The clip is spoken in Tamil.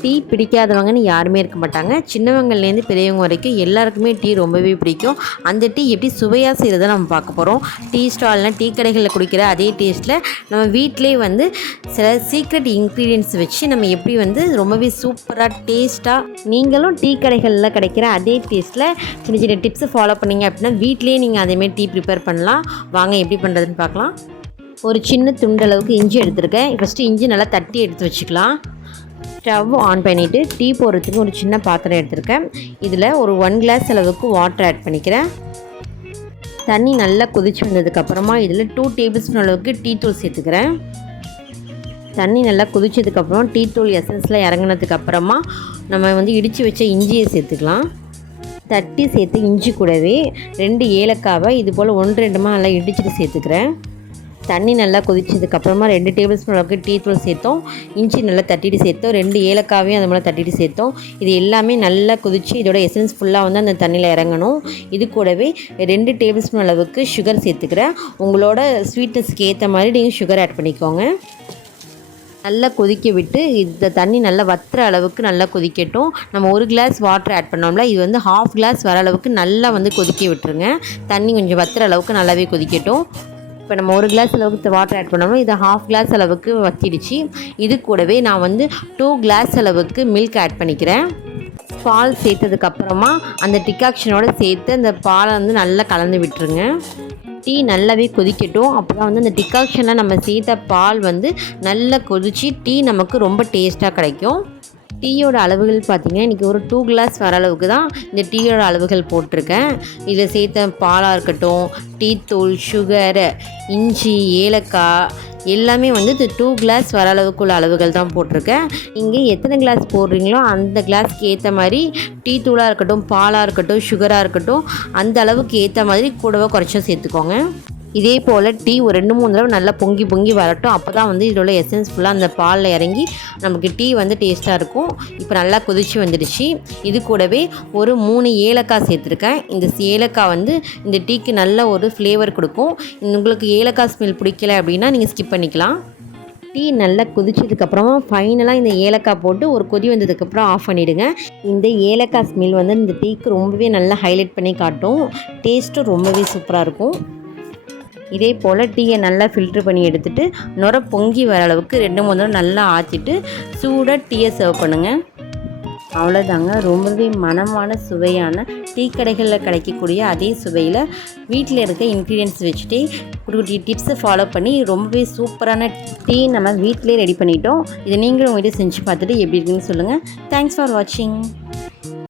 டீ பிடிக்காதவங்கன்னு யாருமே இருக்க மாட்டாங்க. சின்னவங்கள்லேருந்து பெரியவங்க வரைக்கும் எல்லாருக்குமே டீ ரொம்பவே பிடிக்கும். அந்த டீ எப்படி சுவையாக செய்கிறத நம்ம பார்க்க போகிறோம். டீ ஸ்டால்னால் டீ கடைகளில் குடிக்கிற அதே டேஸ்ட்டில் நம்ம வீட்டிலே வந்து சில சீக்ரெட் இன்க்ரீடியன்ட்ஸ் வச்சு நம்ம எப்படி வந்து ரொம்பவே சூப்பராக டேஸ்ட்டாக நீங்களும் டீ கடைகளில் கிடைக்கிற அதே டேஸ்ட்டில் சின்ன சின்ன டிப்ஸை ஃபாலோ பண்ணிங்க அப்படின்னா வீட்டிலே நீங்கள் அதேமாரி டீ ப்ரிப்பேர் பண்ணலாம். வாங்க எப்படி பண்ணுறதுன்னு பார்க்கலாம். ஒரு சின்ன துண்டளவுக்கு இஞ்சி எடுத்துருக்கேன். ஃபஸ்ட்டு இஞ்சி நல்லா தட்டி எடுத்து வச்சுக்கலாம். ஸ்டவ் ஆன் பண்ணிவிட்டு டீ போடுறதுக்கு ஒரு சின்ன பாத்திரம் எடுத்திருக்கேன். இதில் ஒரு 1 கிளாஸ் அளவுக்கு வாட்டர் ஆட் பண்ணிக்கிறேன். தண்ணி நல்லா கொதிச்சு வந்ததுக்கப்புறமா இதில் 2 டேபிள் ஸ்பூன் அளவுக்கு டீ தூள் சேர்த்துக்கிறேன். தண்ணி நல்லா கொதிச்சதுக்கப்புறம் டீ தூள் எசன்ஸில் இறங்கினதுக்கப்புறமா நம்ம வந்து இடித்து வச்ச இஞ்சியை சேர்த்துக்கலாம். தட்டி சேர்த்து இஞ்சி கூடவே 2 ஏலக்காவை இது போல் 1-2 நல்லா இடிச்சிட்டு சேர்த்துக்கிறேன். தண்ணி நல்லா கொதிச்சதுக்கப்புறமா 2 டேபிள் ஸ்பூன் அளவுக்கு டீ தூள் சேர்த்தோம். இஞ்சி நல்லா தட்டிட்டு சேர்த்தோம். 2 ஏலக்காவையும் அது மாதிரி தட்டிட்டு சேர்த்தோம். இது எல்லாமே நல்லா கொதித்து இதோட எசன்ஸ் ஃபுல்லாக வந்து அந்த தண்ணியில் இறங்கணும். இது கூடவே 2 டேபிள் ஸ்பூன் அளவுக்கு சுகர் சேர்த்துக்கிறேன். உங்களோட ஸ்வீட்னஸ்க்கு ஏற்ற மாதிரி நீங்கள் சுகர் ஆட் பண்ணிக்கோங்க. நல்லா கொதிக்க விட்டு இந்த தண்ணி நல்லா வத்துற அளவுக்கு நல்லா கொதிக்கட்டும். நம்ம 1 கிளாஸ் வாட்டர் ஆட் பண்ணோம்ல, இது வந்து 1/2 கிளாஸ் வர அளவுக்கு நல்லா வந்து கொதிக்க விட்டுருங்க. தண்ணி கொஞ்சம் வத்துற அளவுக்கு நல்லாவே கொதிக்கட்டும். இப்போ நம்ம 1 கிளாஸ் அளவுக்கு வாட்டர் ஆட் பண்ணோம்னா இது 1/2 கிளாஸ் அளவுக்கு வத்திடுச்சு. இது கூடவே நான் வந்து 2 கிளாஸ் அளவுக்கு மில்க் ஆட் பண்ணிக்கிறேன். பால் சேர்த்ததுக்கப்புறமா அந்த டிகாக்ஷனோடு சேர்த்து அந்த பாலை வந்து நல்லா கலந்து விட்டுருங்க. டீ நல்லாவே கொதிக்கட்டும். அப்போ தான் வந்து அந்த டிகாக்ஷனில் நம்ம சேர்த்த பால் வந்து நல்லா கொதித்து டீ நமக்கு ரொம்ப டேஸ்ட்டாக கிடைக்கும். டீயோட அளவுகள் பார்த்திங்கன்னா இன்றைக்கி ஒரு 2 கிளாஸ் வர அளவுக்கு தான் இந்த டீயோட அளவுகள் போட்டிருக்கேன். இதில் சேர்த்த பாலாக இருக்கட்டும், டீ தூள், சுகர், இஞ்சி, ஏலக்காய் எல்லாமே வந்து இது 2 கிளாஸ் வர அளவுக்குள்ள அளவுகள் தான் போட்டிருக்கேன். இங்கே எத்தனை கிளாஸ் போடுறீங்களோ அந்த கிளாஸ்க்கு ஏற்ற மாதிரி டீ தூளாக இருக்கட்டும், பாலாக இருக்கட்டும், சுகராக இருக்கட்டும் அந்த அளவுக்கு ஏற்ற மாதிரி கூடவோ குறைச்சோ சேர்த்துக்கோங்க. இதே போல் டீ ஒரு 2-3 தடவை நல்லா பொங்கி பொங்கி வரட்டும். அப்போ தான் வந்து இதோட எசன்ஸ் ஃபுல்லாக அந்த பாலில் இறங்கி நமக்கு டீ வந்து டேஸ்ட்டாக இருக்கும். இப்போ நல்லா கொதிச்சு வந்துடுச்சு. இது கூடவே ஒரு 3 ஏலக்காய் சேர்த்துருக்கேன். இந்த ஏலக்காய் வந்து இந்த டீக்கு நல்ல ஒரு ஃப்ளேவர் கொடுக்கும். உங்களுக்கு ஏலக்காய் ஸ்மெல் பிடிக்கல அப்படின்னா நீங்கள் ஸ்கிப் பண்ணிக்கலாம். டீ நல்லா கொதிச்சதுக்கப்புறமா ஃபைனலாக இந்த ஏலக்காய் போட்டு ஒரு கொதி வந்ததுக்கப்புறம் ஆஃப் பண்ணிவிடுங்க. இந்த ஏலக்காய் ஸ்மெல் வந்து இந்த டீக்கு ரொம்பவே நல்லா ஹைலைட் பண்ணி காட்டும். டேஸ்ட்டும் ரொம்பவே சூப்பராக இருக்கும். இதே போல் டீயை நல்லா ஃபில்ட்ரு பண்ணி எடுத்துகிட்டு நுர பொங்கி வர அளவுக்கு 2-3 தடவை நல்லா ஆற்றிட்டு சூடாக டீயை சர்வ் பண்ணுங்கள். அவ்வளோதாங்க. ரொம்பவே மனமான சுவையான டீ கடைகளில் கிடைக்கக்கூடிய அதே சுவையில் வீட்டில் இருக்க இன்க்ரீடியன்ட்ஸ் வச்சுட்டே குட்டி டிப்ஸை ஃபாலோ பண்ணி ரொம்பவே சூப்பரான டீ நம்ம வீட்டிலே ரெடி பண்ணிட்டோம். இதை நீங்களும் உங்கள்கிட்ட செஞ்சு பார்த்துட்டு எப்படி இருக்குன்னு சொல்லுங்கள். தேங்க்ஸ் ஃபார் வாட்சிங்.